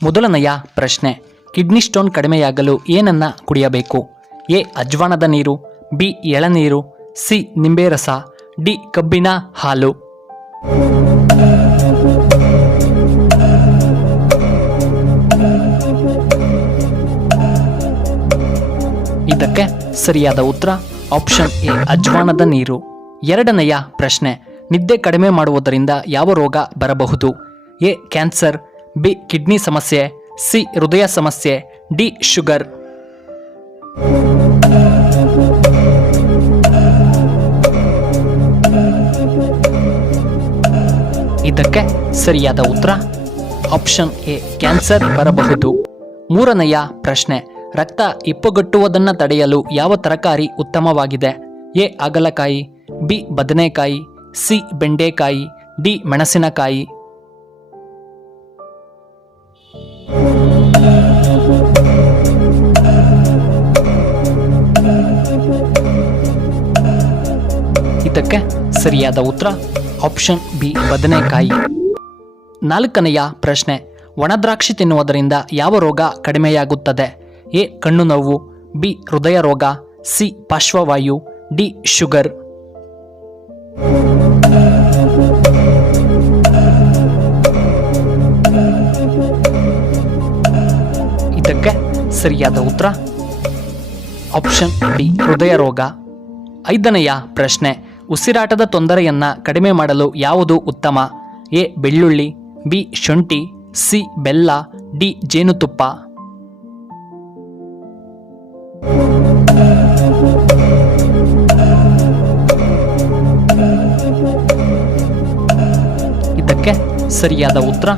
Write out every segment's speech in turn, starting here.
ಮೊದಲನೆಯ ಪ್ರಶ್ನೆ, kidney stone ಕಡಿಮೆಯಾಗಲು ಏನನ್ನ ಕುಡಿಯಬೇಕು? ಎ ಅಜ್ವಾನದ ನೀರು, ಬಿ ಎಳನೀರು, ಸಿ ನಿಂಬೆ ರಸ, ಡಿ ಕಬ್ಬಿನ ಹಾಲು. ಇದಕ್ಕೆ ಸರಿಯಾದ ಉತ್ತರ ಆಪ್ಷನ್ ಎ ಅಜ್ವಾನದ ನೀರು. ಎರಡನೆಯ ಪ್ರಶ್ನೆ, ನಿದ್ದೆ ಕಡಿಮೆ ಮಾಡುವುದರಿಂದ ಯಾವ ರೋಗ ಬರಬಹುದು? ಎ ಕ್ಯಾನ್ಸರ್, ಬಿ ಕಿಡ್ನಿ ಸಮಸ್ಯೆ, ಸಿ ಹೃದಯ ಸಮಸ್ಯೆ, ಡಿ ಶುಗರ್. ಇದಕ್ಕೆ ಸರಿಯಾದ ಉತ್ತರ ಆಪ್ಷನ್ ಎ ಕ್ಯಾನ್ಸರ್ ಬರಬಹುದು. ಮೂರನೆಯ ಪ್ರಶ್ನೆ, ರಕ್ತ ಹೆಪ್ಪುಗಟ್ಟುವುದನ್ನು ತಡೆಯಲು ಯಾವ ತರಕಾರಿ ಉತ್ತಮವಾಗಿದೆ? ಎ ಹಾಗಲಕಾಯಿ, ಬಿ ಬದನೆಕಾಯಿ, ಸಿ ಬೆಂಡೆಕಾಯಿ, ಡಿ ಮೆಣಸಿನಕಾಯಿ. ಇದಕ್ಕೆ ಸರಿಯಾದ ಉತ್ತರ ಆಪ್ಷನ್ ಬಿ ಬದನೆಕಾಯಿ. ನಾಲ್ಕನೆಯ ಪ್ರಶ್ನೆ, ಒಣದ್ರಾಕ್ಷಿ ತಿನ್ನುವುದರಿಂದ ಯಾವ ರೋಗ ಕಡಿಮೆಯಾಗುತ್ತದೆ? ಎ ಕಣ್ಣು ನೋವು, ಬಿ ಹೃದಯ ರೋಗ, ಸಿ ಪಾರ್ಶ್ವವಾಯು, ಡಿ ಶುಗರ್. ಇದಕ್ಕೆ ಸರಿಯಾದ ಉತ್ತರ ಆಪ್ಷನ್ ಬಿ ಹೃದಯ ರೋಗ. ಐದನೆಯ ಪ್ರಶ್ನೆ, ಉಸಿರಾಟದ ತೊಂದರೆಯನ್ನ ಕಡಿಮೆ ಮಾಡಲು ಯಾವುದು ಉತ್ತಮ? ಎ ಬೆಳ್ಳುಳ್ಳಿ, ಬಿ ಶುಂಠಿ, ಸಿ ಬೆಲ್ಲ, ಡಿ ಜೇನುತುಪ್ಪ. ಇದಕ್ಕೆ ಸರಿಯಾದ ಉತ್ತರ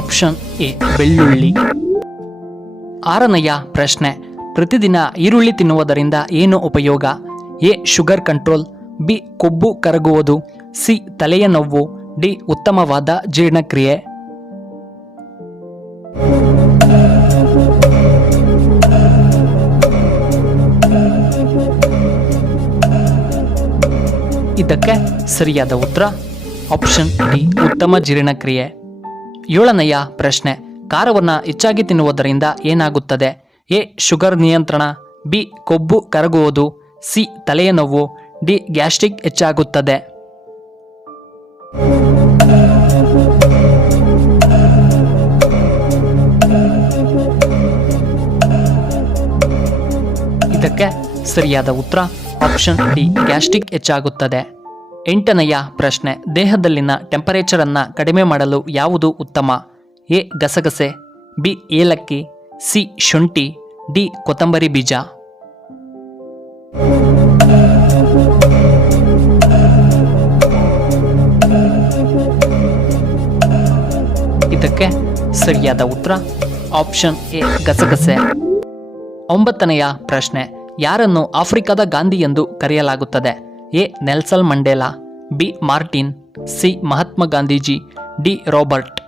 ಆಪ್ಷನ್ ಎ ಬೆಳ್ಳುಳ್ಳಿ. ಆರನೆಯ ಪ್ರಶ್ನೆ, ಪ್ರತಿದಿನ ಈರುಳ್ಳಿ ತಿನ್ನುವುದರಿಂದ ಏನು ಉಪಯೋಗ? ಎ ಶುಗರ್ ಕಂಟ್ರೋಲ್, ಬಿ ಕೊಬ್ಬು ಕರಗುವುದು, ಸಿ ತಲೆಯ ನೋವು, ಡಿ ಉತ್ತಮವಾದ ಜೀರ್ಣಕ್ರಿಯೆ. ಇದಕ್ಕೆ ಸರಿಯಾದ ಉತ್ತರ ಆಪ್ಷನ್ ಡಿ ಉತ್ತಮ ಜೀರ್ಣಕ್ರಿಯೆ. ಏಳನೆಯ ಪ್ರಶ್ನೆ, ಖಾರವನ್ನು ಹೆಚ್ಚಾಗಿ ತಿನ್ನುವುದರಿಂದ ಏನಾಗುತ್ತದೆ? ಎ ಶುಗರ್ ನಿಯಂತ್ರಣ, ಬಿ ಕೊಬ್ಬು ಕರಗುವುದು, ಸಿ ತಲೆಯ ನೋವು, ಡಿ ಗ್ಯಾಸ್ಟ್ರಿಕ್ ಹೆಚ್ಚಾಗುತ್ತದೆ. ಇದಕ್ಕೆ ಸರಿಯಾದ ಉತ್ತರ ಆಪ್ಷನ್ ಡಿ ಗ್ಯಾಸ್ಟ್ರಿಕ್ ಹೆಚ್ಚಾಗುತ್ತದೆ. ಎಂಟನೆಯ ಪ್ರಶ್ನೆ, ದೇಹದಲ್ಲಿನ ಟೆಂಪರೇಚರ್ ಅನ್ನು ಕಡಿಮೆ ಮಾಡಲು ಯಾವುದು ಉತ್ತಮ? ಎ ಗಸಗಸೆ, ಬಿ ಏಲಕ್ಕಿ, ಸಿ ಶುಂಠಿ, ಡಿ ಕೊತ್ತಂಬರಿ ಬೀಜ. ಇದಕ್ಕೆ ಸರಿಯಾದ ಉತ್ತರ ಆಪ್ಷನ್ ಎ ಗಸಗಸೆ. ಒಂಬತ್ತನೆಯ ಪ್ರಶ್ನೆ, ಯಾರನ್ನು ಆಫ್ರಿಕಾದ ಗಾಂಧಿ ಎಂದು ಕರೆಯಲಾಗುತ್ತದೆ? A Nelson Mandela, B Martin, C Mahatma Gandhiji, D Robert.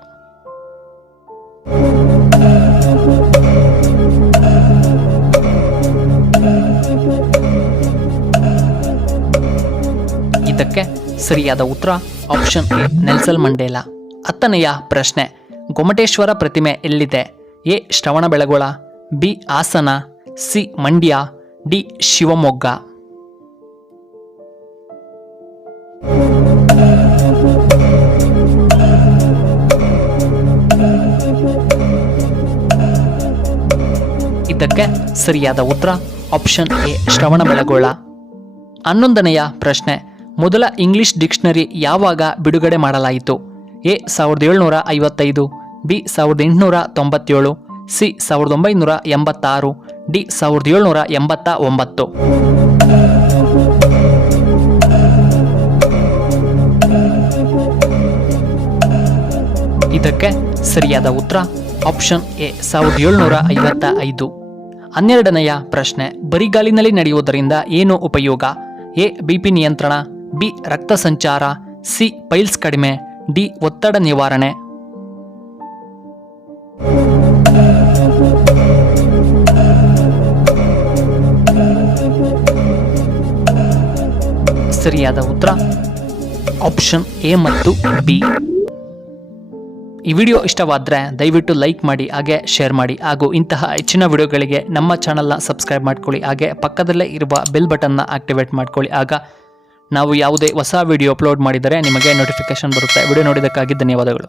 ಇದಕ್ಕೆ ಸರಿಯಾದ ಉತ್ತರ ಆಪ್ಷನ್ ಎ ನೆಲ್ಸನ್ ಮಂಡೇಲಾ. ಹತ್ತನೆಯ ಪ್ರಶ್ನೆ, ಗೊಮಟೇಶ್ವರ ಪ್ರತಿಮೆ ಎಲ್ಲಿದೆ? A Shravanabelagola, B Hassan, C Mandya, D Shivamogga. ಇದಕ್ಕೆ ಸರಿಯಾದ ಉತ್ತರ ಆಪ್ಷನ್ ಎ ಶ್ರವಣಬೆಳಗೊಳ. 11ನೆಯ ಪ್ರಶ್ನೆ, ಮೊದಲ ಇಂಗ್ಲಿಷ್ ಡಿಕ್ಷನರಿ ಯಾವಾಗ ಬಿಡುಗಡೆ ಮಾಡಲಾಯಿತು? A 1755, B 1897, C 1986, D 1789. ಇದಕ್ಕೆ ಸರಿಯಾದ ಉತ್ತರ ಆಪ್ಷನ್ ಎ 1755. 12ನೆಯ ಪ್ರಶ್ನೆ, ಬರಿಗಾಲಿನಲ್ಲಿ ನಡೆಯುವುದರಿಂದ ಏನು ಉಪಯೋಗ? ಎ ಬಿಪಿ ನಿಯಂತ್ರಣ, ಬಿ ರಕ್ತ ಸಂಚಾರ, ಸಿ ಪೈಲ್ಸ್ ಕಡಿಮೆ, ಡಿ ಒತ್ತಡ ನಿವಾರಣೆ. ಸರಿಯಾದ ಉತ್ತರ ಆಪ್ಷನ್ ಎ ಮತ್ತು ಬಿ. ಈ ವಿಡಿಯೋ ಇಷ್ಟವಾದರೆ ದಯವಿಟ್ಟು ಲೈಕ್ ಮಾಡಿ ಹಾಗೆ ಶೇರ್ ಮಾಡಿ ಹಾಗೂ ಇಂತಹ ಹೆಚ್ಚಿನ ವಿಡಿಯೋಗಳಿಗೆ ನಮ್ಮ ಚಾನಲ್ನ ಸಬ್ಸ್ಕ್ರೈಬ್ ಮಾಡ್ಕೊಳ್ಳಿ ಹಾಗೆ ಪಕ್ಕದಲ್ಲೇ ಇರುವ ಬೆಲ್ ಬಟನ್ನ ಆಕ್ಟಿವೇಟ್ ಮಾಡ್ಕೊಳ್ಳಿ. ಆಗ ನಾವು ಯಾವುದೇ ಹೊಸ ವಿಡಿಯೋ ಅಪ್ಲೋಡ್ ಮಾಡಿದರೆ ನಿಮಗೆ ನೋಟಿಫಿಕೇಶನ್ ಬರುತ್ತೆ. ವಿಡಿಯೋ ನೋಡಿದ್ದಕ್ಕಾಗಿ ಧನ್ಯವಾದಗಳು.